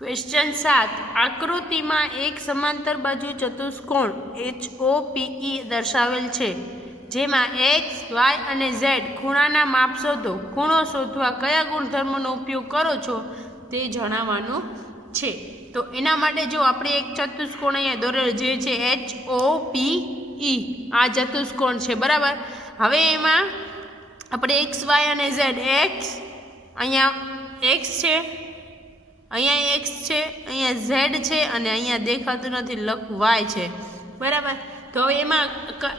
Question 7 आकृति में एक समांतर बाजू चतुष्कोण HOPE दर्शावेल छे जेमा एक्स वाय अने झेड खूणाना माप शोधो। खूणो शोधवा कया गुणधर्मोनो उपयोग करो छो ते जणाववानुं छे। तो एना माटे जो आपणे एक चतुष्कोण अहींया दोरेल जे छे HOPE आ चतुष्कोण छे बराबर। हवे एमां आपणे एक्स वाय अने झेड एक्स अहींया एक्स छे अहींया एक्स छे अहींया झेड छे अने अहींया देखातुं नथी लखुं वाय छे बराबर। तो हवे एमां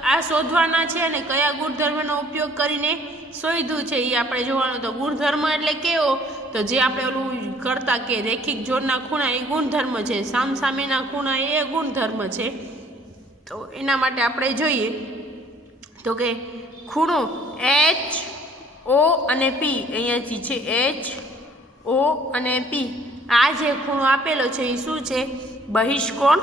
आ शोधवाना छे अने कया गुणधर्मनो उपयोग करीने शोध्युं छे ए आपणे जोवानुं। तो गुणधर्म एटले केवो तो जे आपणे ओલું करता के रेखिक जोड़ना खूणा ए गुणधर्म छे, सामसामेना खूणा ए गुणधर्म छे। तो एना माटे आपणे जोईए तो के खूणो HO अने P अहींयाथी छे HO अने P आ जे खूणो आपेलो छे ए शुं छे बहिष्कोण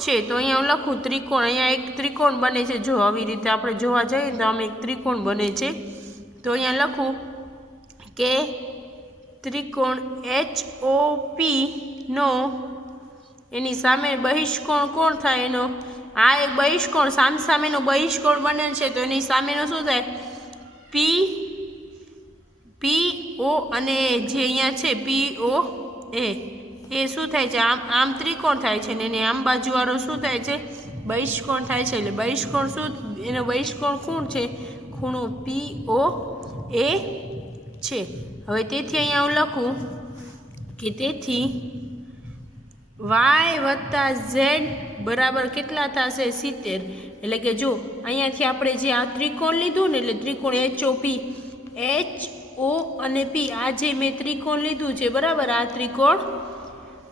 छे। तो अहींया लखुं त्रिकोण, अहींया एक त्रिकोण बने छे। जो आवी रीते आपणे जोवा जईए तो आम एक त्रिकोण बने छे। तो अहींया लखुं के त्रिकोण HOP नो एनी सामे बहिष्कोण कोण थाय एनो आ एक बहिष्कोण सामसामेनो बहिष्कोण बने छे। तो एनी सामेनो शुं थाय PO अने जे अहींया छे POA ए शुं थाय छे आम त्रिकोण थाय छे ने आम बाजुवाळो शुं थाय छे बहिष्कोण थाय छे। એટલે बहिष्कोण शुं एनो बहिष्कोण कोण छे खूणो POA छे। हवे तेथी अहींया हुं लखुं के तेथी y वत्ता z बराबर केटला थशे 70। એટલે કે જો અહીંયાથી આપણે જે આ ત્રિકોણ લીધું ને એટલે ત્રિકોણ HOP HO અને P આ જે મેં ત્રિકોણ લીધું છે બરાબર આ ત્રિકોણ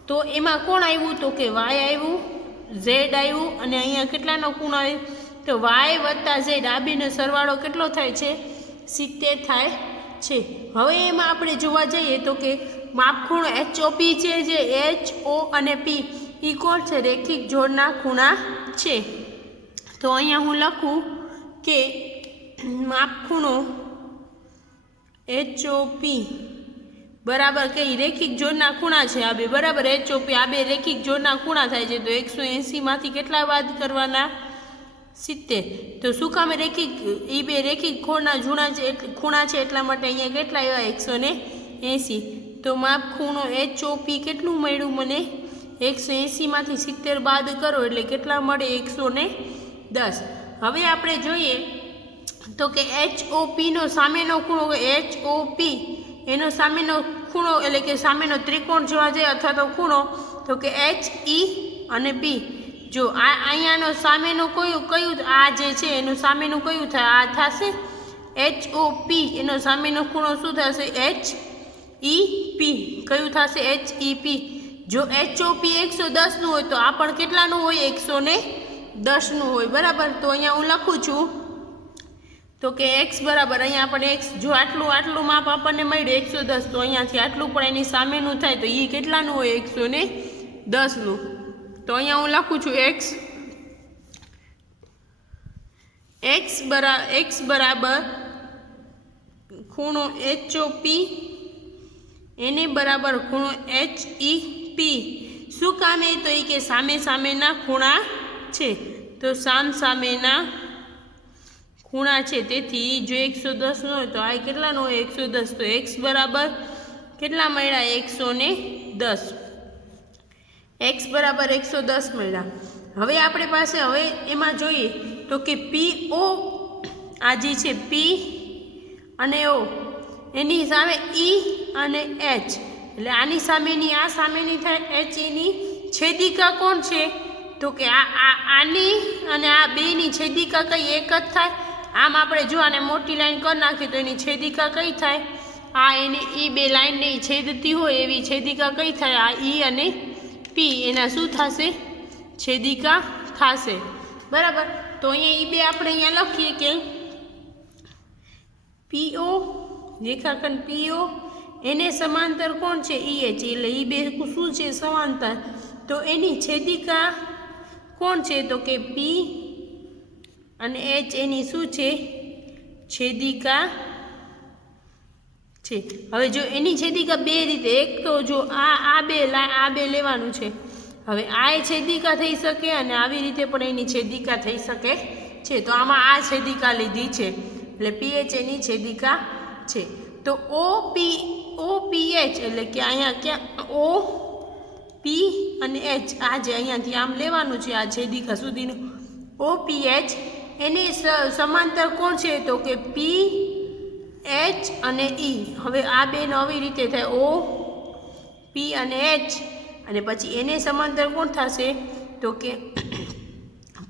તો એમાં કોણ આવ્યું તો કે y આવ્યું z આવ્યું અને અહીંયા કેટલાનો ખૂણો આવ્યો તો y વત્તા z આ બેનો સરવાળો કેટલો થાય છે 70 થાય છે। હવે એમાં આપણે જોવા જઈએ તો કે માપખૂણો HOP છે જે HO અને P એ કોણ છે રેખિક જોડના ખૂણા છે। તો અહીંયા હું લખું કે માપખૂણો HOP बराबर कई रेखिक जोड़ना खूणा है आ बे बराबर HOP आ बे रेखिक जोड़ना खूणा थाय छे। तो 180 मांथी केटला बाद करवाना 70। तो शुं काम रेखिक ई बे रेखिक खूणा छे एटला माटे अहींया केटला आव्या 180। तो माप खूणो HOP केटलुं मळ्युं मने 180 मांथी 70 बाद करो एटले केटला मळे 110। हवे आपणे जोईए तो के HOP नो सामेनो खूणो HOP एनो सामेनो खूणो एटले के सामेनो त्रिकोण जोवा जाए अथवा तो खूणो तो के HE अने P जो आ अहींयानो सामेनो कयुं आ जे छे एनो सामेनो कयुं थाय आ थशे HOP एनो सामेनो खूणो शुं थशे HEP कयुं थशे HEP। जो HOP 110 नुं होय तो आ पण केटलानुं होय 110 नुं होय बराबर। तो अहींया हुं लखुं छुं तो के x बराबर अहींया आपणे x जो आटलुं आटलुं माप आपणे मळ्युं 110 तो अहींयाथी आटलुं पण एनी सामेनुं थाय तो ई केटलानुं होय 110 नुं। तो अहींया हुं लखुं छुं x बराबर खूणो HOP एने बराबर खूणो HEP शुं काम है तो ई के सामे सामेना खूणा छे। तो सामसामेना खूणा छे तेथी जो 110 नो होय तो आ केटलानो होय 110। तो x बराबर केटला मळ्या 110 x बराबर 110 मळ्या। हवे आपणे पासे हवे एमां जोईए तो के PO आ जे छे P अने O एनी सामे E अने H એટલે આની સામેની આ સામેની થાય H એની છેદિકા કોણ છે તો કે આની અને આ બેની છેદિકા કઈ એક જ થાય। आम आपणे जो आने मोटी लाइन कर नाखी तो एनी छेदिका कई थाय आ एनी ई बे लाइन ने छेदती होय एवी छेदिका कई थाय आ ई अने पी एना शुं थाशे छेदिका थाशे बराबर। तो अहींया ई बे आपणे अहींया लखीए के PO रेखाखंड PO एने समांतर कोण छे EH એટલે ई बे शुं छे समांतर। तो एनी छेदिका कोण छे तो के P અને H એની શું છે છેદિકા છે। હવે જો એની છેદિકા બે રીતે, એક તો જો આ બે લેવાનું છે। હવે આ છેદિકા થઈ શકે અને આવી રીતે પણ એની છેદિકા થઈ શકે છે। તો આમાં આ છેદિકા લીધી છે એટલે PH એની છેદિકા છે। તો OPH એટલે કે અહીંયા ક્યાં O P અને H આ જે અહીંયાથી આમ લેવાનું છે આ છેદિકા સુધીનું OPH એની સમાંતર કોણ છે તો કે PH અને E। હવે આ બે આવી રીતે થાય O P અને H અને પછી એને સમાંતર કોણ થશે તો કે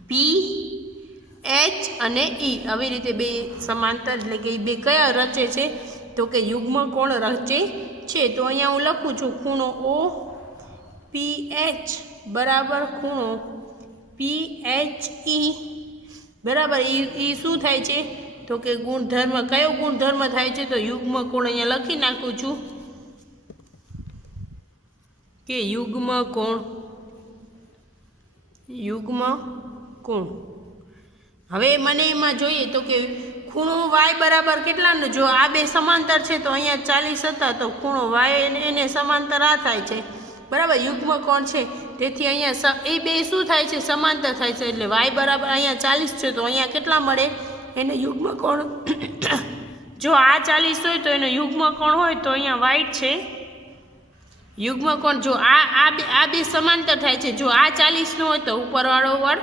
PH અને E। આવી રીતે બે સમાંતર એટલે કે બે કયા રચે છે તો કે યુગ્મ કોણ રચે છે। તો અહીંયા હું લખું છું ખૂણો OPH બરાબર ખૂણો PHE બરાબર। એ શું થાય છે તો કે ગુણધર્મ, કયો ગુણધર્મ થાય છે તો યુગ્મ કોણ। અહીંયા લખી નાખું છું કે યુગ્મ કોણ। હવે મને એમાં જોઈએ તો કે ખૂણો y બરાબર કેટલાનો, જો આ બે સમાંતર છે તો અહીંયા 40 હતા તો ખૂણો y એને સમાંતર આ થાય છે બરાબર, યુગ્મ કોણ છે। તેથી અહીંયા એ બે શું થાય છે સમાંતર થાય છે એટલે y બરાબર અહીંયા 40 છે તો અહીંયા કેટલા મળે એને યુગ્મ કોણ। જો આ 40 હોય તો એનો યુગ્મ કોણ હોય તો અહીંયા વાઇટ છે યુગ્મ કોણ। જો આ બે સમાંતર થાય છે, જો આ 40 નો હોય તો ઉપરવાળો વડ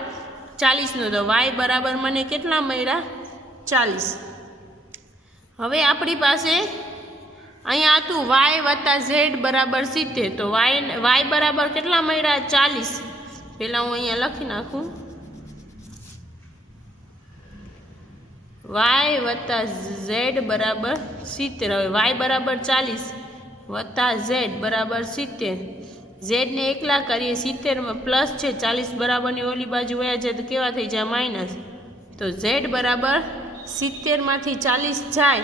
40 નો, તો y બરાબર મને કેટલા મળ્યા 40। હવે આપણી પાસે અહીંયા હતું y વત્તા z બરાબર 70 તો y બરાબર કેટલા મળ્યા 40। પહેલાં હું અહીંયા લખી નાખું y વત્તા z બરાબર 70। હવે y બરાબર 40 વત્તા z બરાબર 70, z ને એકલા કરીએ 70 પ્લસ છે 40 બરાબરની ઓલી બાજુ વયા જાય તો કેવા થઈ જાય માઇનસ। તો z બરાબર 70માંથી 40 જાય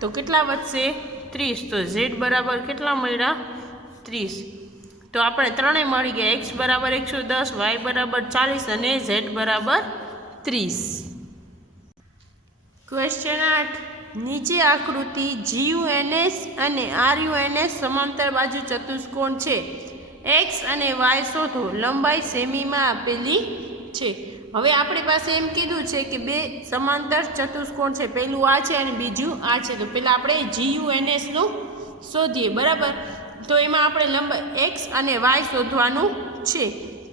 તો કેટલા વધશે 30। તો z બરાબર કેટલા મળ્યા 30। તો આપણે ત્રણેય મળી ગયા, x બરાબર 110, y બરાબર 40 અને z બરાબર 30। ક્વેશ્ચન 8, નીચે આકૃતિ GUNS અને RUNS સમાંતર બાજુ ચતુષ્કોણ છે, x અને y શોધો, લંબાઈ સેમીમાં આપેલી છે। હવે આપણી પાસે એમ કીધું છે કે બે સમાંતર ચતુષ્કોણ છે, પહેલું આ છે અને બીજું આ છે। તો પહેલાં આપણે GUNS નું શોધીએ બરાબર। તો એમાં આપણે લંબાઈ x અને y શોધવાનું છે।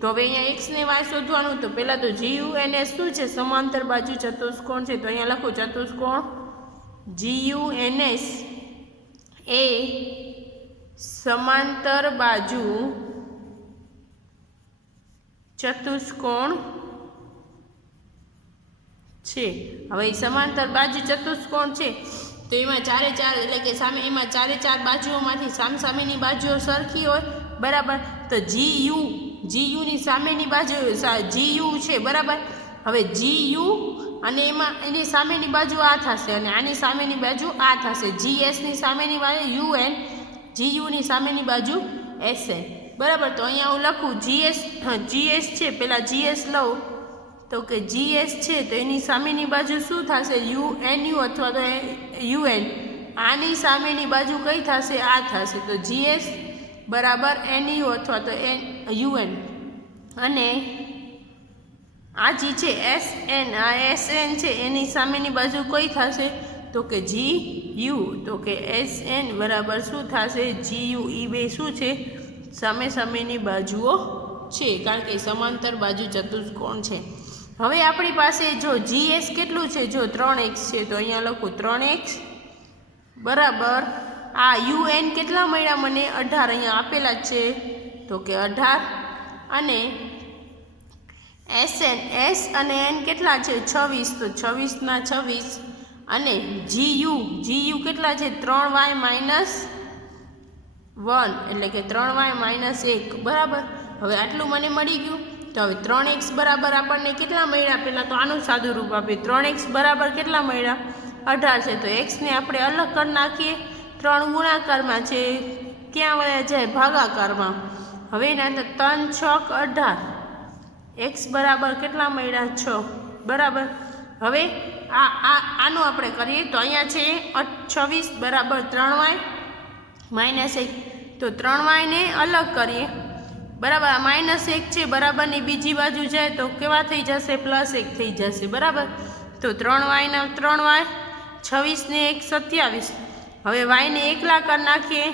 તો હવે અહીંયા x ને y શોધવાનું, તો પહેલાં તો GUNS શું છે સમાંતર બાજુ ચતુષ્કોણ છે। તો અહીંયા લખું ચતુષ્કોણ GUNS એ સમાંતર બાજુ ચતુષ્કોણ છે। હવે સમાંતર બાજુ ચતુષ્કોણ છે તો એમાં ચારે ચાર એટલે કે સામે એમાં ચારે ચાર બાજુઓમાંથી સામેની બાજુઓ સરખી હોય બરાબર। તો GU ની સામેની બાજુ GU છે બરાબર। હવે GU અને એમાં એની સામેની બાજુ આ થશે અને આની સામેની બાજુ આ થશે। GS ની સામેની બાજુ UN, GU ની સામેની બાજુ SN બરાબર। તો અહીંયા હું લખું GS છે, પહેલાં GS લઉં તો કે GS છે તો એની સામેની બાજુ શું થશે UNU અથવા તો UN, આની સામેની બાજુ કઈ થશે આ થશે। તો GS બરાબર NU અથવા તો UN અને આ જે છે SN, આ SN છે એની સામેની બાજુ કઈ થશે તો કે GU, તો કે SN બરાબર શું થશે GU। એ બે શું છે સામેની બાજુઓ છે કારણ કે સમાંતર બાજુ ચતુષ્કોણ છે। હવે આપણી પાસે જો GS કેટલું છે, જો 3x છે તો અહીંયા લખું 3x બરાબર આ UN કેટલા મળ્યા મને 18, અહીંયા આપેલા જ છે તો કે 18 અને SN S અને N કેટલા છે 26 તો 26 ના 26 અને GU કેટલા છે 3y માઇનસ 1 એટલે કે 3y માઇનસ 1 બરાબર। હવે આટલું મને મળી ગયું। તો હવે 3x બરાબર આપણને કેટલા મળ્યા, પહેલાં તો આનું સાદું રૂપ આપીએ। 3x બરાબર કેટલા મળ્યા 18 છે તો x ને આપણે અલગ કરી નાખીએ, 3 ગુણાકારમાં છે ક્યાં વયા જાય ભાગાકારમાં। હવે એના અંદર 3 6 18, x બરાબર કેટલા મળ્યા 6 બરાબર। હવે આનું આપણે કરીએ તો અહીંયા છે 26 બરાબર 3y માઇનસ 1, તો 3y ને અલગ કરીએ બરાબર. -1 છે બરાબરની બીજી બાજુ જાય તો કેવા થઈ જશે? +1 થઈ જશે બરાબર. તો 3y ના 3y, 26 ને 1 27. હવે y ને એકલા કરી નાખીએ,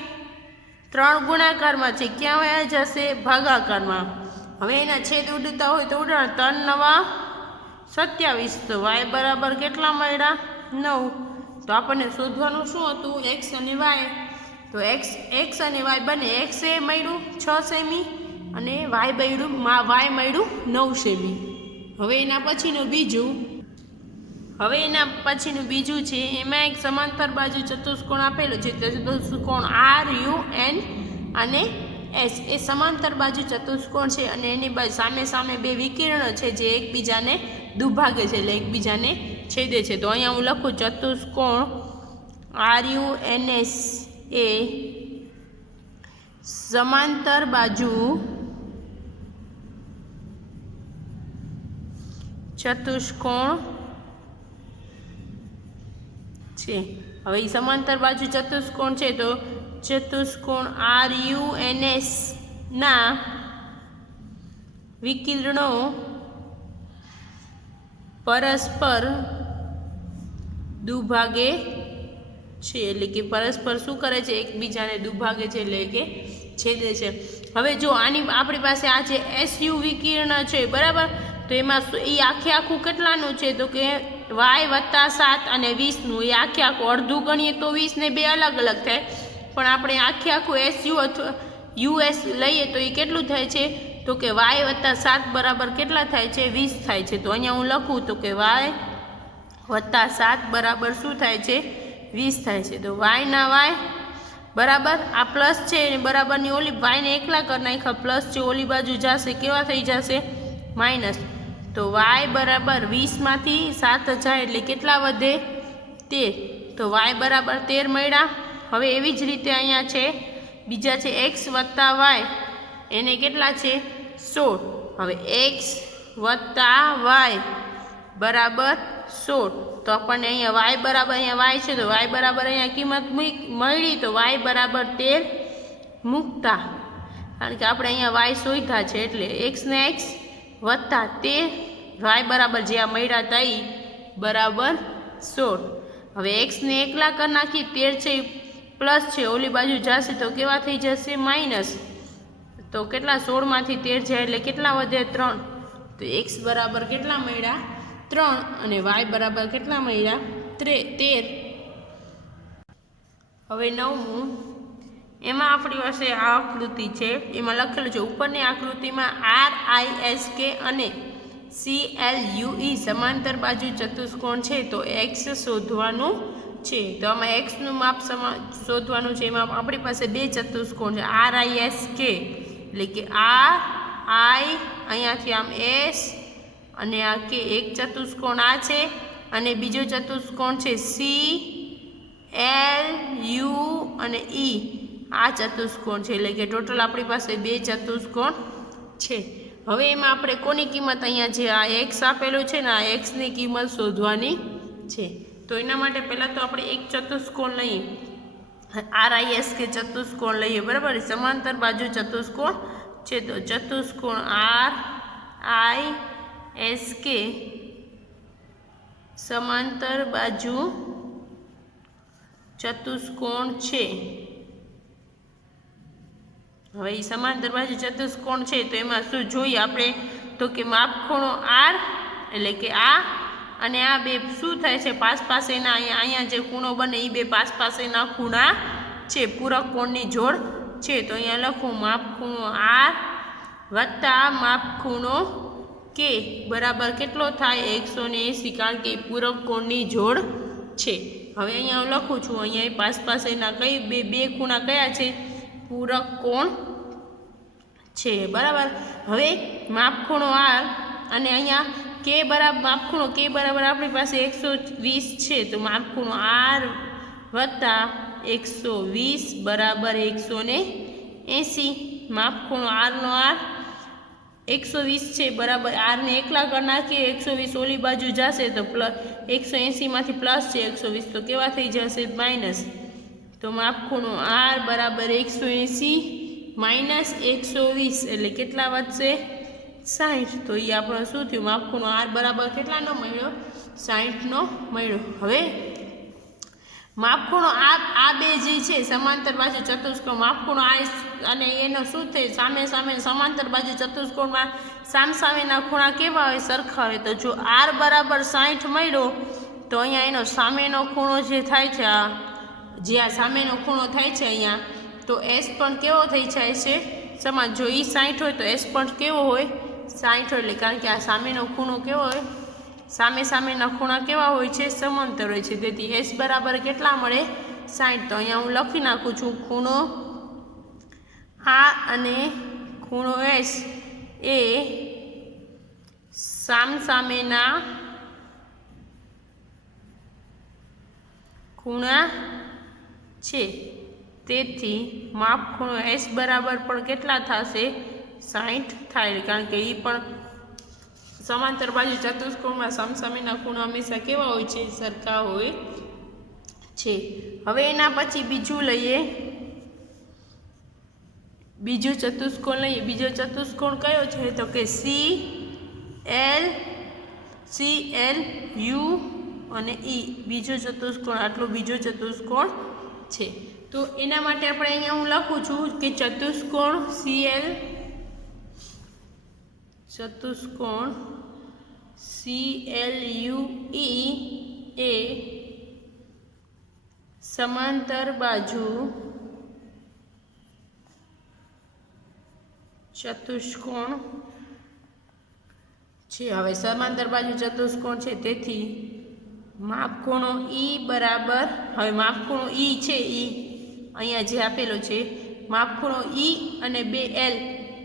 3 ગુણાકારમાં છે, ક્યાં વયા જશે? ભાગાકારમાં. હવે એના છેદ ઉડતા હોય તો ઉડાડ, 3 નવા 27, તો y બરાબર કેટલા મળ્યા? 9. તો આપણને શોધવાનું શું હતું? x અને y. તો x અને y બંને, x એ મળ્યું 6 સેમી અને y મળ્યું 9 સેમી. હવે એના પછીનું બીજું છે, એમાં એક સમાંતર બાજુ ચતુષ્કોણ આપેલું છે. ચતુષ્કોણ RUN અને S એ સમાંતર બાજુ ચતુષ્કોણ છે અને એની સામે સામે બે વિકર્ણ છે જે એકબીજાને દુભાગે છે, એટલે એકબીજાને છેદે છે. તો અહીંયા હું લખું ચતુષ્કોણ RUNS એ સમાંતર બાજુ ચતુષ્કોણ છે. હવે એ સમાંતર બાજુ ચતુષ્કોણ છે તો ચતુષ્કોણ RUNS ના વિકર્ણો પરસ્પર દુભાગે છે, એટલે કે પરસ્પર શું કરે છે? એકબીજાને દુભાગે છે, એટલે કે છેદે છે. હવે જો આપણી પાસે આ છે SU વિકર્ણ છે બરાબર. તો એમાં એ આખું કેટલાનું છે? તો કે y + 7 અને 20નું. એ આખું અડધું ગણીએ તો 20 ને 2 અલગ અલગ થાય, પણ આપણે આખું SU અથવા US લઈએ તો એ કેટલું થાય છે? તો કે y + 7 બરાબર કેટલા થાય છે? 20 થાય છે. તો અહીંયા હું લખું તો કે y + 7 બરાબર શું થાય છે? 20 થાય છે. તો y ના y બરાબર આ પ્લસ છે બરાબરની ઓલી y ને એકલા કરી નાખ્યા, પ્લસ છે ઓલી બાજુ જશે, કેવા થઈ જશે? માઇનસ. તો y બરાબર 20 માંથી 7 જાય એટલે કેટલા વધે? 13. તો y બરાબર 13 મળ્યા. હવે એવી જ રીતે અહીંયા છે બીજા છે x + y, એને કેટલા છે? 16. હવે x + y બરાબર 16. તો આપણને અહીંયા y બરાબર, અહીંયા y છે તો y બરાબર અહીંયા કિંમત મળી, તો y બરાબર 13 મૂકતા, કારણ કે આપણે અહીંયા y શોધ્યા છે એટલે x ને x વત્તા 13, y બરાબર જે આ મળ્યા હતા એ બરાબર 16. હવે x ને એકલા કરી નાખી, 13 છે પ્લસ છે ઓલી બાજુ જશે તો કેવા થઈ જશે? માઇનસ. તો કેટલા? 16 માંથી 13 જાય એટલે કેટલા વધે? 3. તો x બરાબર કેટલા મળ્યા? 3 અને y બરાબર કેટલા મળ્યા? 13. હવે 9મું, એમાં આપણી પાસે આ આકૃતિ છે, એમાં લખેલું છે ઉપરની આકૃતિમાં RISK અને CLUE સમાંતર બાજુ ચતુષ્કોણ છે, તો x શોધવાનું છે. તો આમાં x નું માપ શોધવાનું છે. એમાં આપણી પાસે બે ચતુષ્કોણ છે RISK, એટલે કે I અહીંયાથી આમ S અને આ કે એક ચતુષ્કોણ આ છે અને બીજો ચતુષ્કોણ છે CLU અને E, આ ચતુષ્કોણ છે. એટલે કે ટોટલ આપણી પાસે બે ચતુષ્કોણ છે. હવે એમાં આપણે કોની કિંમત, અહીંયા જે આ x આપેલું છે ને, આ x ની કિંમત શોધવાની છે. તો એના માટે પહેલાં તો આપણે એક ચતુષ્કોણ લઈએ, RISK ચતુષ્કોણ લઈએ બરાબર. સમાંતર બાજુ ચતુષ્કોણ છે તો ચતુષ્કોણ RISK સમાંતર બાજુ ચતુષ્કોણ છે. હવે એ સમાંતર બાજુ ચતુષ્કોણ છે તો એમાં શું જોઈએ આપણે? તો કે માપખૂણો R, એટલે કે આ અને આ બે શું થાય છે? પાસેના અહીંયા જે ખૂણો બને એ બે પાસેના ખૂણા છે, પૂરક કોણની જોડ છે. તો અહીંયા લખું માપખૂણો R વત્તા માપખૂણો K બરાબર કેટલો થાય? 180, કારણ કે પૂરક કોણની જોડ છે. હવે અહીંયા હું લખું છું, અહીંયા પાસેના કઈ બે ખૂણા કયા છે? પૂરક કોણ છે બરાબર. હવે માપખૂણો R અને અહીંયા K બરાબર, માપખૂણો K બરાબર આપણી પાસે 120 છે, તો માપખૂણો R વત્તા 120 બરાબર 180. માપખૂણો R નો R 120 છે બરાબર આર ને એકલા કરી નાખીએ 120 ઓલી બાજુ જશે તો પ્લસ 180 માંથી પ્લસ છે 120 તો કેવા થઈ જશે માઇનસ તો માપ ખૂણો આર બરાબર 180 માઇનસ 120 એટલે કેટલા વધશે 60 તો એ આપણો શું થયું માપ ખૂણો આર બરાબર કેટલાનો મળ્યો 60 નો મળ્યો। હવે માપ ખૂણો આ બે જે છે સમાંતર બાજુ ચતુષ્કોણ માપ ખૂણો આ અને એનો શું થાય સામે સામે સમાંતર બાજુ ચતુષ્કોણમાં સામસામેના ખૂણા કેવા હોય સરખા હોય તો જો આર બરાબર 60 મળ્યો તો અહીંયા એનો સામેનો ખૂણો જે થાય છે જે આ સામેનો ખૂણો થાય છે અહીંયા તો એસ પણ કેવો થઈ જાય છે સમાન જો એ 60 હોય તો એસ પણ કેવો હોય 60 એટલે કારણ કે આ સામેનો ખૂણો કેવો હોય સામે સામેના ખૂણા કેવા હોય છે સમાંતર હોય છે તેથી એસ બરાબર કેટલા મળે 60 તો અહીંયા હું લખી નાખું છું ખૂણો આ અને ખૂણો એસ એ સામસામેના ખૂણા છે તેથી માપ ખૂણો એસ બરાબર પણ કેટલા થશે 60 થાય કારણ કે એ પણ સમાંતર બાજુ ચતુષ્કોણમાં સામસામેના ખૂણા હંમેશા કેવા હોય છે સરખા હોય છે। હવે એના પછી બીજું લઈએ બીજો ચતુષ્કોણ લઈએ બીજો ચતુષ્કોણ કયો છે તો કે સી એલ યુ અને ઈ બીજો ચતુષ્કોણ આટલો બીજો ચતુષ્કોણ છે તો એના માટે આપણે અહીંયા હું લખું છું કે ચતુષ્કોણ CLUE એ સમાંતર બાજુ ચતુષ્કોણ છે। હવે સમાંતર બાજુ ચતુષ્કોણ છે તેથી માપ ખૂણો ઈ બરાબર હવે માપ ખૂણો ઈ છે ઈ અહીંયા જે આપેલો છે માપ ખૂણો ઈ અને બે એલ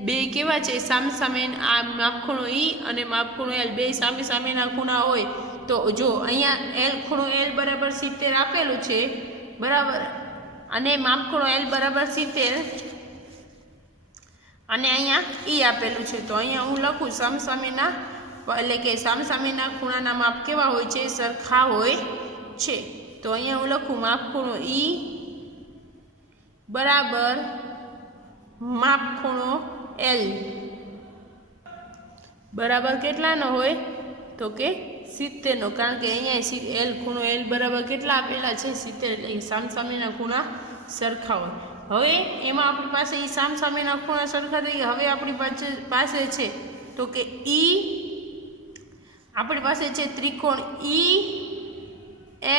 બે કેવા છે સામસામે આ માપ ખૂણો ઈ અને માપ ખૂણો એલ બે સામે સામેના ખૂણા હોય તો જો અહીંયા એલ ખૂણો એલ બરાબર 70 આપેલું છે બરાબર અને માપ ખૂણો એલ બરાબર 70 અને અહીંયા ઈ આપેલું છે તો અહીંયા હું લખું સામસામેના એટલે કે સામસામેના ખૂણાના માપ કેવા હોય છે સરખા હોય છે તો અહીંયા હું લખું માપ ખૂણો ઈ બરાબર માપ ખૂણો એલ બરાબર કેટલાનો હોય તો કે 70 નો કારણ કે અહીંયા એલ ખૂણો એલ બરાબર કેટલા આપેલા છે 70 એટલે સામસામેના ખૂણા સરખા હોય। હવે એમાં આપણી પાસે એ સામસામેના ખૂણા સરખા થઈ ગયા। હવે આપણી પાસે છે તો કે ઈ આપણી પાસે છે ત્રિકોણ ઈ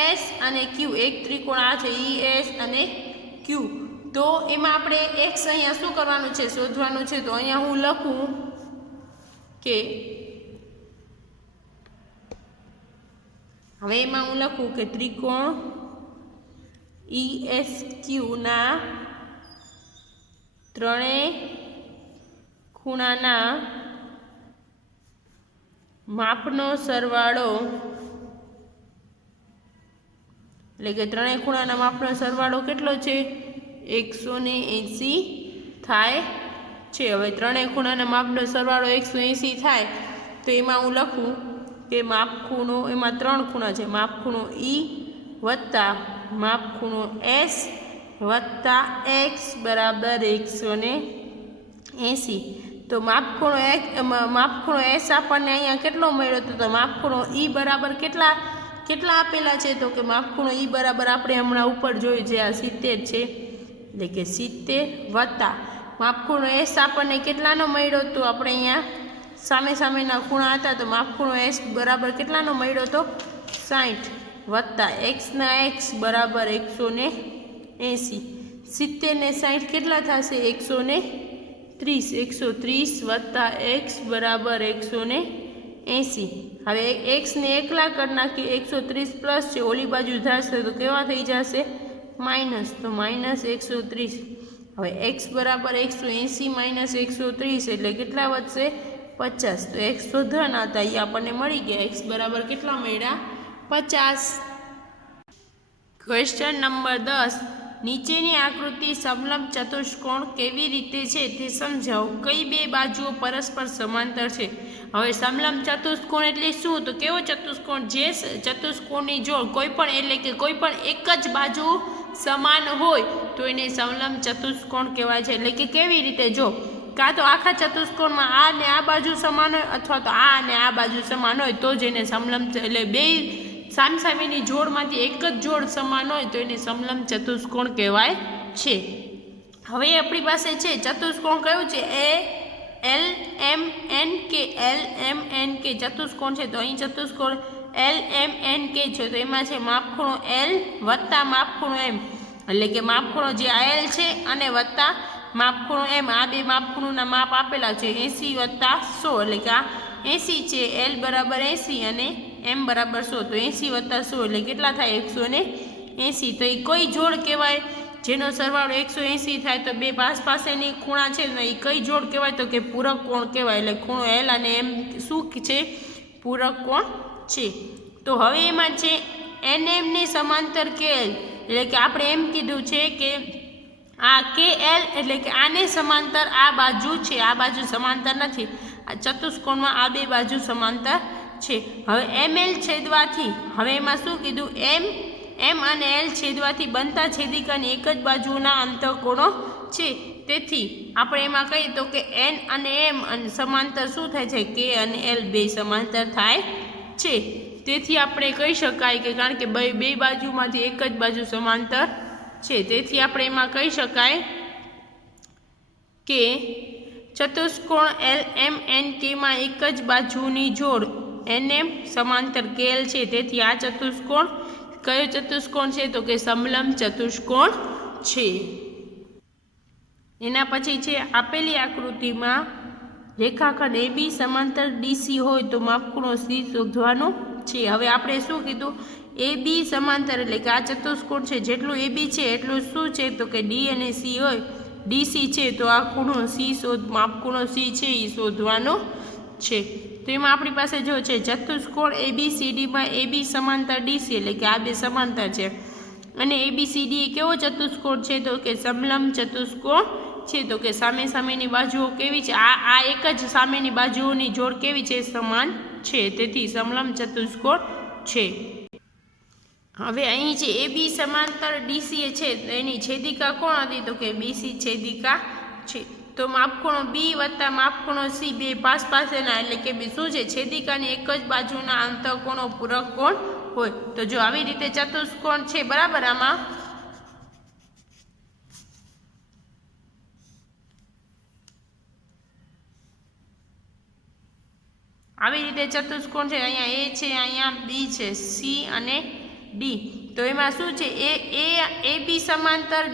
એસ અને ક્યુ એક ત્રિકોણ આ છે ઈ એસ અને ક્યુ તો એમાં આપણે એક્સ અહીંયા શું કરવાનું છે શોધવાનું છે તો અહીંયા હું લખું કે હવે એમાં હું લખું કે ત્રિકોણ ઈ એસ ક્યુના ત્રણેય ખૂણાના માપનો સરવાળો એટલે કે ત્રણેય ખૂણાના માપનો સરવાળો કેટલો છે 180 થાય છે। હવે ત્રણેય ખૂણાના માપનો સરવાળો 180 થાય તો એમાં હું લખું કે માપ ખૂણો એમાં ત્રણ ખૂણા છે માપ ખૂણો ઈ વત્તા માપ ખૂણો એસ વત્તા એક્સ બરાબર 180 તો માપ ખૂણો એસ આપણને અહીંયા કેટલો મળ્યો તો માપ ખૂણો ઈ બરાબર કેટલા આપેલા છે તો કે માપ ખૂણો ઈ બરાબર આપણે હમણાં ઉપર જોયું છે આ 70 છે એટલે કે 70 વત્તા માપ ખૂણો એસ આપણને કેટલાનો મળ્યો તો આપણે અહીંયા સામેના ખૂણા હતા તો માપ ખૂણો એસ બરાબર કેટલાનો મળ્યો તો 60 વત્તા એક્સના એક્સ બરાબર 180 70 ને 60 કેટલા થશે 130 વત્તા એક્સ બરાબર 180 હવે એક્સને એકલા કરી નાખીએ 130 પ્લસ છે ઓલી બાજુ થશે તો કેવા થઈ જશે માઇનસ તો માઇનસ 130 હવે એક્સ બરાબર 180 માઇનસ 130 એટલે કેટલા વધશે 50 તો એક્સ શોધવાના હતા એ આપણને મળી ગયા એક્સ બરાબર કેટલા મળ્યા 50। ક્વેશ્ચન નંબર 10 નીચેની આકૃતિ સમલંબ ચતુષ્કોણ કેવી રીતે છે તે સમજાવો. કઈ બે બાજુઓ પરસ્પર સમાંતર છે? હવે સમલંબ ચતુષ્કોણ એટલે શું? તો કેવો ચતુષ્કોણ? જે ચતુષ્કોણની જોડ કોઈ પણ એટલે કે કોઈ પણ એક જ બાજુ સમાન હોય તો એને સમલંબ ચતુષ્કોણ કહેવાય છે. એટલે કે કેવી રીતે? જો કાં તો આખા ચતુષ્કોણમાં આ ને આ બાજુ સમાન હોય અથવા તો આ અને આ બાજુ સમાન હોય તો જ એને સમલંબ એટલે બે સામસામેની જોડમાંથી એક જ જોડ સમાન હોય તો એને સમલંબ ચતુષ્કોણ કહેવાય છે. હવે આપણી પાસે છે ચતુષ્કોણ કયું છે? L M N K. L M N K ચતુષ્કોણ છે. તો અહીં ચતુષ્કોણ એલ એમ એન કે છે તો એમાં છે માપખૂણો એલ વત્તા માપખૂણો એમ, એટલે કે માપખૂણો જે આ એલ છે અને વત્તા માપખૂણો એમ. આ બે માપખૂણોના માપ આપેલા છે 80 વત્તા 100, એટલે કે આ 80 છે. એલ બરાબર 80 અને એમ બરાબર 100, તો 80 વત્તા 100 એટલે કેટલા થાય? 180. તો એ કઈ જોડ કહેવાય જેનો સરવાળો 180 થાય? તો બે પાસેની ખૂણા છે ને એ કઈ જોડ કહેવાય? તો કે પૂરક કોણ કહેવાય. એટલે ખૂણો એલ અને એમ શું છે? પૂરક કોણ છે. તો હવે એમાં છે એન એમ ને સમાંતર કે એલ, એટલે કે આપણે એમ કીધું છે કે આ કે એલ એટલે કે આને સમાંતર આ બાજુ છે, આ બાજુ સમાંતર નથી. આ ચતુષ્કોણમાં આ બે બાજુ સમાંતર છે. હવે એમ એલ છેદવાથી, હવે એમાં શું કીધું? એમ અને એલ છેદવાથી બનતા છેદિકાની એક જ બાજુના અંતઃકોણો છે. તેથી આપણે એમાં કહીએ તો કે એન અને એમ અને સમાંતર શું થાય છે? કે અને એલ બે સમાંતર થાય છે. તેથી આપણે કહી શકાય કે કારણ કે બે બાજુમાંથી એક જ બાજુ સમાંતર છે તેથી આપણે એમાં કહી શકાય કે ચતુષ્કોણ એલ એમ એન કેમાં એક જ બાજુની જોડ એન એમ સમાંતર કે એલ છે. તેથી આ ચતુષ્કોણ કયો ચતુષ્કોણ છે? તો કે સમલંબ ચતુષ્કોણ છે. એના પછી છે આપેલી આકૃતિમાં રેખાખંડ AB સમાંતર DC હોય તો માપખૂણો C શોધવાનો છે. હવે આપણે શું કીધું? AB સમાંતર એટલે કે આ ચતુષ્કોણ છે જેટલું AB છે એટલું શું છે? તો કે D અને C હોય. DC છે તો આ ખૂણો C માપખૂણો C છે એ શોધવાનો છે. તો એમાં આપણી પાસે જો છે ચતુષ્કોણ ABCDમાં AB સમાંતર DC એટલે કે આ બે સમાંતર છે અને ABCD એ કેવો ચતુષ્કોણ છે? તો કે સમલંબ ચતુષ્કોણ છે. તો કે સામેની બાજુઓ કેવી છે? આ એક જ સામેની બાજુઓની જોડ કેવી છે? સમાન છે. તેથી સમલંબ ચતુષ્કોણ છે. હવે અહીં છે AB સમાંતર DC છે તો એની છેદિકા કોણ હતી? તો કે BC છેદિકા છે. તો માપખૂણો B વત્તા માપખૂણો C બે પાસેના એટલે કે શું છે? છેદિકાની એક જ બાજુના અંતઃકોણો પૂરક કોણ હોય. તો જો આવી રીતે ચતુષ્કોણ છે બરાબર, આમાં આવી રીતે ચતુષ્કોણ છે. અહીંયા A છે, અહીંયા B છે, C અને D. તો એમાં શું છે? AB સમાંતર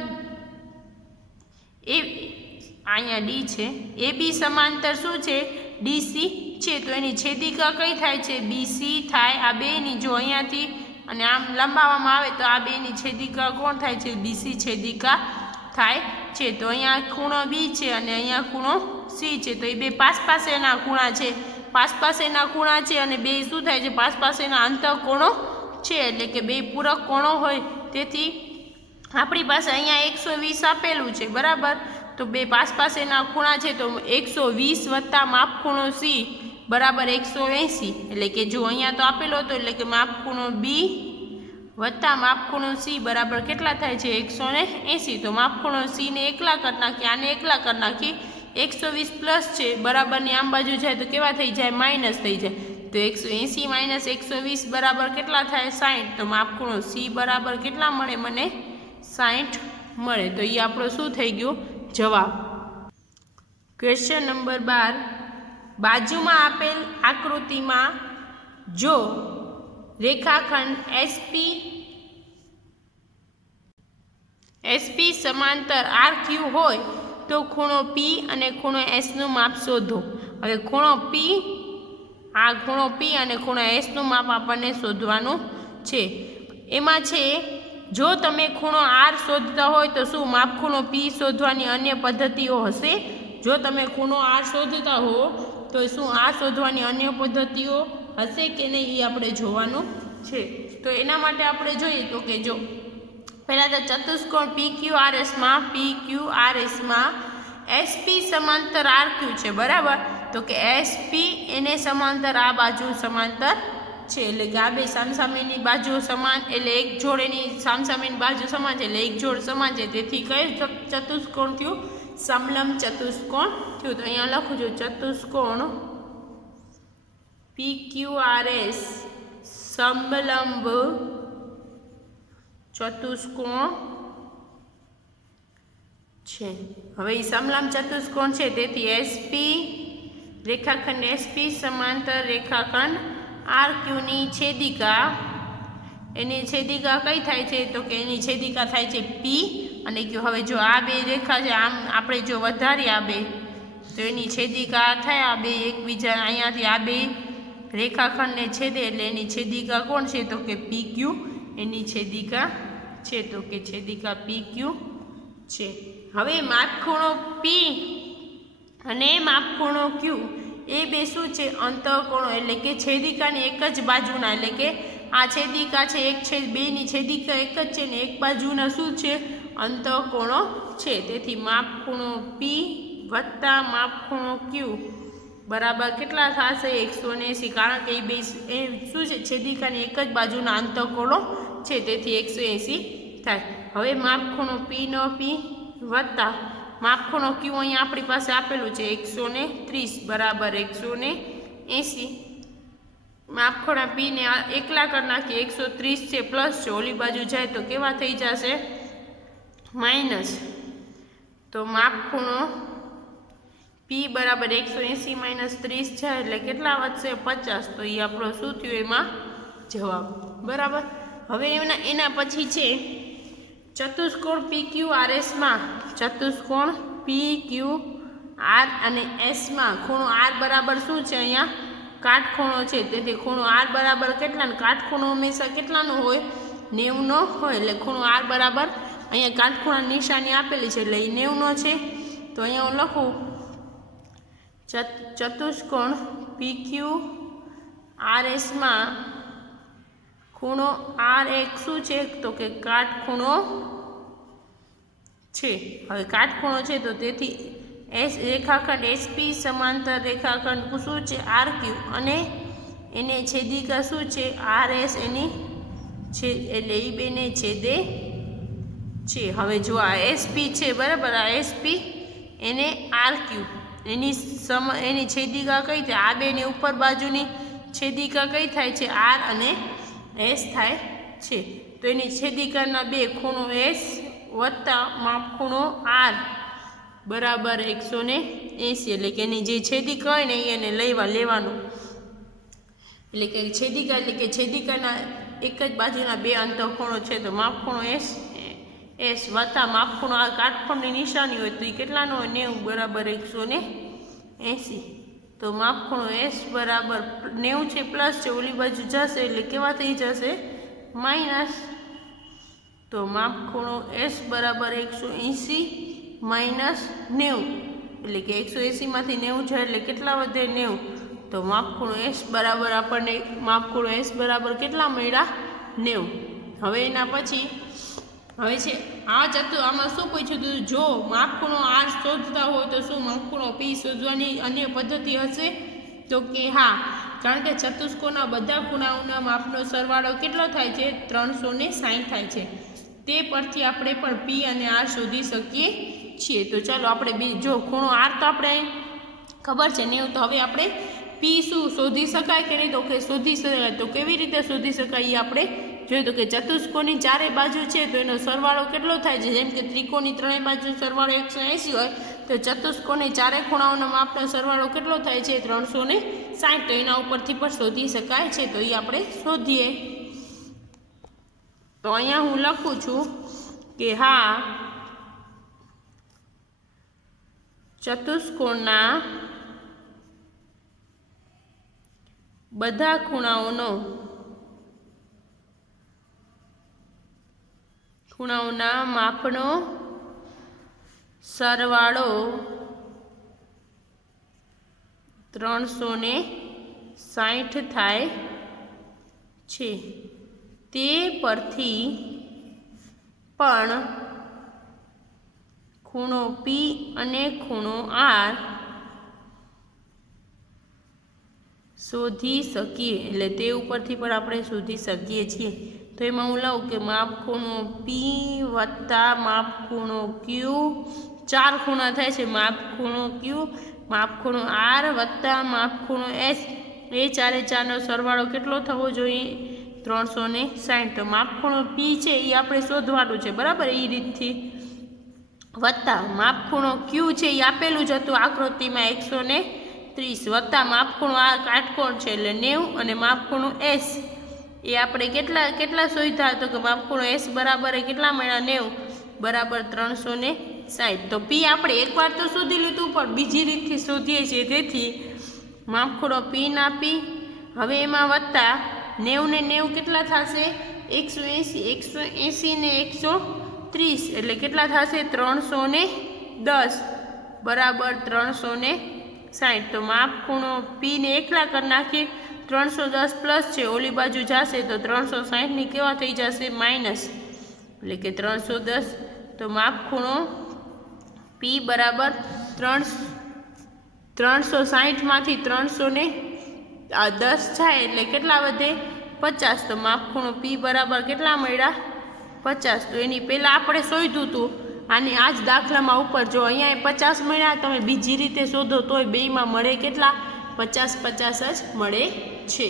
અહીંયા D છે. AB સમાંતર શું છે? DC છે. તો એની છેદિકા કઈ થાય છે? BC થાય. આ બેની જો અહીંયાથી અને આમ લંબાવવામાં આવે તો આ બેની છેદિકા કોણ થાય છે? BC છેદિકા થાય છે. તો અહીંયા ખૂણો B છે અને અહીંયા ખૂણો C છે. તો એ બે પાસેના ખૂણા છે. પાસેના ખૂણા છે અને બે શું થાય છે? પાસેના અંતઃકોણો છે એટલે કે બે પૂરક કોણો હોય. તેથી આપણી પાસે અહીંયા 120 આપેલું છે બરાબર. તો બે પાસેના ખૂણા છે તો 120 વત્તા માપખૂણો C બરાબર 180. એટલે કે જો અહીંયા તો આપેલો હતો એટલે કે માપખૂણો B વત્તા માપખૂણો C બરાબર કેટલા થાય છે? 180. તો માપખૂણો C ને એકલા કરી નાખીએ, આને એકલા કરી નાખીએ. 120 પ્લસ છે બરાબરની આમ બાજુ જાય તો કેવા થઈ જાય? માઇનસ થઈ જાય. તો 180 માઇનસ 120 બરાબર કેટલા થાય? 60. તો માપખૂણો C બરાબર કેટલા મળે મને? 60 મળે. તો એ આપણો શું થઈ ગયો? જવાબ. ક્વેશ્ચન નંબર 12, બાજુમાં આપેલ આકૃતિમાં જો રેખાખંડ SP સમાંતર RQ હોય તો ખૂણો P અને ખૂણો S નું માપ શોધો. હવે ખૂણો P અને ખૂણો S નું માપ આપણને શોધવાનું છે. એમાં છે જો તમે ખૂણો R શોધતા હોય તો શું માપખૂણો P શોધવાની અન્ય પદ્ધતિઓ હશે? જો તમે ખૂણો R શોધતા હો તો શું R શોધવાની અન્ય પદ્ધતિઓ હશે કે નહીં એ આપણે જોવાનું છે. તો એના માટે આપણે જોઈએ તો કે જો પહેલા તો ચતુષ્કોણ PQRS માં SP સમાંતર RQ છે, બરાબર. તો કે SP એને સમાંતર આ બાજુ સમાંતર છે, એટલે કે આ બે સામસામેની બાજુઓ સમાન, એટલે એક જોડ એની સામસામેની બાજુ સમાન છે, એટલે એક જોડ સમાન છે. તેથી કયું ચતુષ્કોણ થયું? સમલંબ ચતુષ્કોણ થયું. તો અહીંયા લખું છું ચતુષ્કોણ PQRS સમલંબ ચતુષ્કોણ છે. હવે એ સમલંબ ચતુષ્કોણ છે, તેથી SP રેખાખંડ SP સમાંતર રેખાખંડ RQ ની છેદિકા, એની છેદિકા કઈ થાય છે? તો કે એની છેદિકા થાય છે P અને Q. હવે જો આ બે રેખા છે, આમ આપણે જો વધારીએ આ બે, તો એની છેદિકા થાય આ બે એકબીજા, અહીંયાથી આ બે રેખાખંડને છેદે એટલે એની છેદિકા કોણ છે? તો કે PQ એની છેદિકા છે, તો કે છેદિકા PQ છે. હવે માપખૂણો P અને માપખૂણો Q એ બે શું છે? અંતઃકોણો, એટલે કે છેદિકાની એક જ બાજુના, એટલે કે આ છેદિકા છે એક છે, બેની છેદિકા એક જ છે ને એક બાજુના શું છે? અંતઃકોણો છે. તેથી માપખૂણો P વત્તા માપખૂણો Q બરાબર કેટલા થશે? 180, કારણ કે એ બે એ શું છે? છેદિકાની એક જ બાજુના અંતઃકોણો છે, તેથી 180 થાય. હવે માપખૂણો P નો P વત્તા માપખૂણો Q અહીંયા આપણી પાસે આપેલું છે 130 બરાબર 180. માપખૂણા P ને એકલા કરી નાખીએ, 130 છે પ્લસ છે, ઓલી બાજુ જાય તો કેવા થઈ જશે? માઇનસ. તો માપખૂણો P બરાબર 180 માઇનસ 30 છે, એટલે કેટલા વધશે? 50. તો એ આપણો શું થયું એમાં જવાબ, બરાબર. હવે એના પછી છે ચતુષ્કોણ PQRS માં, ચતુષ્કોણ PQR અને S માં ખૂણો R બરાબર શું છે? અહીંયા કાટખૂણો છે, તેથી ખૂણો R બરાબર કેટલા? કાટખૂણો હંમેશા કેટલાનો હોય? 90 નો હોય. એટલે ખૂણો R બરાબર અહીંયા કાટખૂણા નિશાની આપેલી છે, એટલે એ 90 નો છે. તો અહીંયા હું લખું ચતુષ્કોણ PQRS માં ખૂણો R એક શું છે? તો કે કાટખૂણો છે. હવે કાટખૂણો છે, તો તેથી રેખાખંડ SP સમાંતર રેખાખંડ શું છે? RQ અને એને છેદિકા શું છે? RS એની એટલે એ બેને છેદે છે. હવે જો આ SP છે, બરાબર, આ SP એને RQ એની છેદિકા કઈ થાય? આ બેની ઉપર બાજુની છેદિકા કઈ થાય છે? R અને S થાય છે. તો એની છેદિકાના બે ખૂણો S વત્તા માપખૂણો R બરાબર 180, એટલે કે એની જે છેદિકા હોય ને એને લેવાનું, એટલે કે છેદિકા એટલે કે છેદિકાના એક જ બાજુના બે અંતઃકોણો છે. તો માપખૂણો S વત્તા માપખૂણો આ કાટખૂણની નિશાની હોય તો એ કેટલાનો હોય? 90 બરાબર 180. તો માપખૂણો S બરાબર 90 છે પ્લસ છે, ઓલી બાજુ જશે એટલે કેવા થઈ જશે? માઇનસ. તો માપખૂણો S બરાબર 180 માઇનસ 90, એટલે કે 180 માંથી 90 જાય એટલે કેટલા વધે? 90. તો માપખૂણો S બરાબર આપણને માપખૂણો S બરાબર કેટલા મળ્યા? 90. હવે એના પછી હવે છે આમાં શું પૂછ્યું હતું? જો માપખૂણો R શોધતા હોય તો શું માપખૂણો P શોધવાની અન્ય પદ્ધતિ હશે? તો કે હા, કારણ કે ચતુષ્કોણના બધા ખૂણાઓના માપનો સરવાળો કેટલો થાય છે? 360 થાય છે. તે પરથી આપણે પણ P અને R શોધી શકીએ છીએ. તો ચાલો આપણે જો ખૂણો R તો આપણે ખબર છે 90, તો હવે આપણે P શું શોધી શકાય કે નહીં? તો કે શોધી શકાય. તો કેવી રીતે શોધી શકાય એ આપણે જોઈએ. તો કે ચતુષ્કોણની ચારે બાજુ છે તો એનો સરવાળો કેટલો થાય છે? જેમ કે ત્રિકોણની ત્રણેય બાજુ સરવાળો 180 હોય, તો ચતુષ્કોણની ચારે ખૂણાઓના માપનો સરવાળો કેટલો થાય છે? 360. તો એના ઉપરથી પણ શોધી શકાય છે. તો એ આપણે શોધીએ. તો અહીંયા હું લખું છું કે હા, ચતુષ્કોણના બધા ખૂણાઓના માપનો સરવાળો 360 થાય છે. તે પરથી પણ ખૂણો પી અને ખૂણો આર શોધી શકીએ, એટલે તે ઉપરથી પણ આપણે શોધી શકીએ છીએ. તો એમાં હું લઉં કે માપ ખૂણો પી વત્તા માપ ખૂણો ક્યુ, 4 ખૂણા થાય છે, માપ ખૂણો ક્યુ, માપ ખૂણો આર વત્તા માપ ખૂણો એસ, એ 4 એ 4નો સરવાળો કેટલો થવો જોઈએ? 360. તો માપ ખૂણો પી છે એ આપણે શોધવાનું છે, બરાબર, એ રીતથી. વત્તા માપ ખૂણો ક્યુ છે એ આપેલું જ હતું આકૃતિમાં 130, વત્તા માપ ખૂણો આ કાટકોણ છે એટલે 90, અને માપ ખૂણો એસ એ આપણે કેટલા શોધ્યા? તો કે માપ ખૂણો એસ બરાબર એ કેટલા મળ્યા? 90 બરાબર 360. તો પી આપણે એકવાર તો શોધી લીધું, પણ બીજી રીતથી શોધીએ છીએ, તેથી માપ ખૂણો પી ના પી, હવે એમાં વત્તા 90 ને 90 કેટલા થશે? 180, 180 ને 130 એટલે કેટલા થશે? 310 બરાબર 360. તો માપ ખૂણો પી ને એકલા કરી નાખીએ, 310 પ્લસ છે, ઓલી બાજુ જશે તો 360 ની કેવા થઈ જશે? માઇનસ, એટલે કે 310. તો માપ ખૂણો પી બરાબર 360 માંથી 310 જાય એટલે કેટલા વધે? 50. તો માપ ખૂણો પી બરાબર કેટલા મળ્યા? 50. તો એની પહેલાં આપણે શોધ્યું હતું, આની આ જ દાખલામાં ઉપર જો અહીંયા 50 મળ્યા, તમે બીજી રીતે શોધો તોય બેયમાં મળે કેટલા? 50 50 જ મળે છે.